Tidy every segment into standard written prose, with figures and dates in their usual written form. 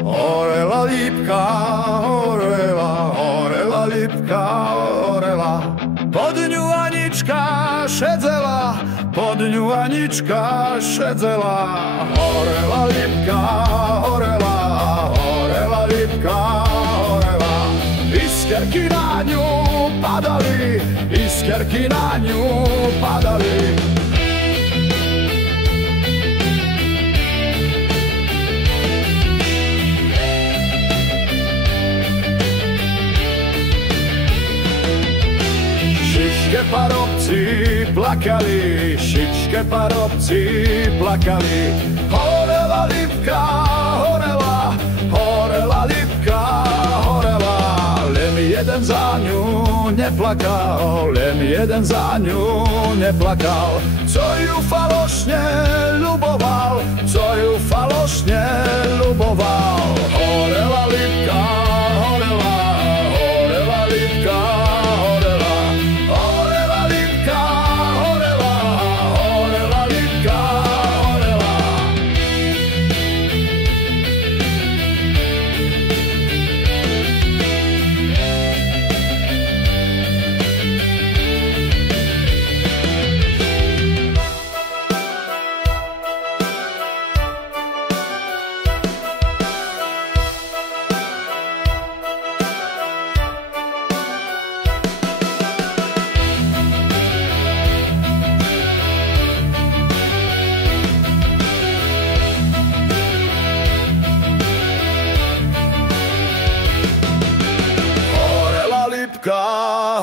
Horela lípka, horela lípka, horela. Pod ňu Anička šedzela, pod ňu Anička šedzela. Horela lípka, horela, horela lípka, horela. Iskierky na ňu padali, iskierky na ňu padali. Šičke parobci plakali, šičke parobci plakali. Horela lípka, horela, horela lípka, horela. Len jeden za ňu neplakal, len jeden za ňu neplakal. Co ju falošne ľuboval, co ju falošne ľuboval. Horela lípka, horela, horela lípka, horela. Horela lípka, horela, horela lípka, horela.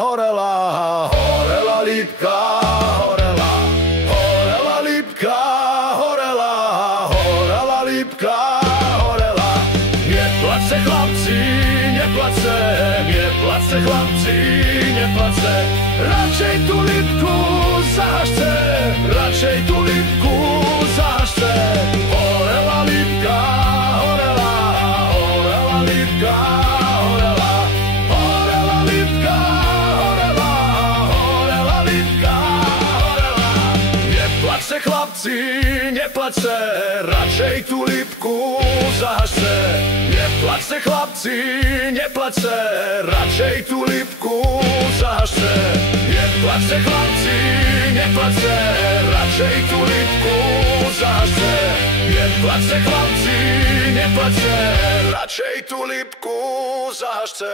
Horela, horela lípka, horela. Horela lípka, horela, horela lípka, horela. Neplace chlapci, neplace, neplace chlapci, neplace. Radšej tu lípku zahažte, radšej tu lípku zahažte. Horela lípka, horela, horela lípka, horela. Horela lípka, horela, horela lípka, horela. Neplace chlapci, neplace, radšej tu lípku zahažte. Neplace chlapci, neplace, radšej tu lípku zahažte. Neplace chlapci, neplace, radšej tu lípku zahažte. Neplace chlapci, neplace, radšej tu lípku zahažte.